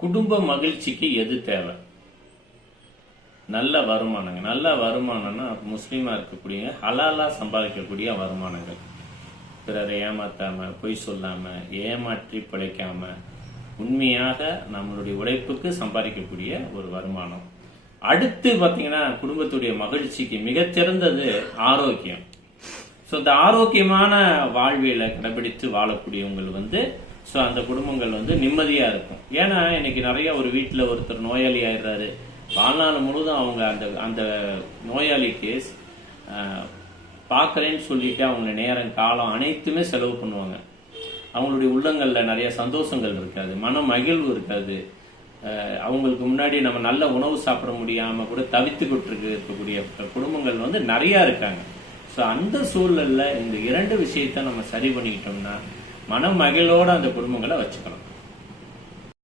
குடும்ப மகிழ்ச்சிக்கு எது தேவை? நல்ல வருமானங்க. நல்ல வருமானம்னா முஸ்லீமா இருக்கக்கூடிய ஹலாலா சம்பாதிக்கக்கூடிய வருமானங்கள். பிறரை ஏமாத்தாம பொய் சொல்லாம ஏமாற்றி பிழைக்காம உண்மையாக நம்மளுடைய உழைப்புக்கு சம்பாதிக்கக்கூடிய ஒரு வருமானம். அடுத்து பார்த்தீங்கன்னா குடும்பத்துடைய மகிழ்ச்சிக்கு மிகச்சிறந்தது ஆரோக்கியம். ஸோ இந்த ஆரோக்கியமான வாழ்வியலை கடைபிடித்து வாழக்கூடியவங்கள் வந்து ஸோ அந்த குடும்பங்கள் வந்து நிம்மதியாக இருக்கும். ஏன்னா இன்னைக்கு நிறைய ஒரு வீட்டில் ஒருத்தர் நோயாளி ஆயிடுறாரு. வாழ்நாள் முழுதும் அவங்க அந்த அந்த நோயாளிக்கு பார்க்குறேன்னு சொல்லிட்டு அவங்க நேரம் காலம் அனைத்துமே செலவு பண்ணுவாங்க. அவங்களுடைய உள்ளங்களில் நிறைய சந்தோஷங்கள் இருக்காது மன மகிழ்வு இருக்காது. அவங்களுக்கு முன்னாடி நம்ம நல்ல உணவு சாப்பிட முடியாமல் கூட தவித்துக்கிட்டு இருக்கு இருக்கக்கூடிய குடும்பங்கள் வந்து நிறையா இருக்காங்க. ஸோ அந்த சூழலில் இந்த இரண்டு விஷயத்த நம்ம சரி பண்ணிக்கிட்டோம்னா மன மகிழோட அந்த குடும்பங்களை வச்சுக்கணும்.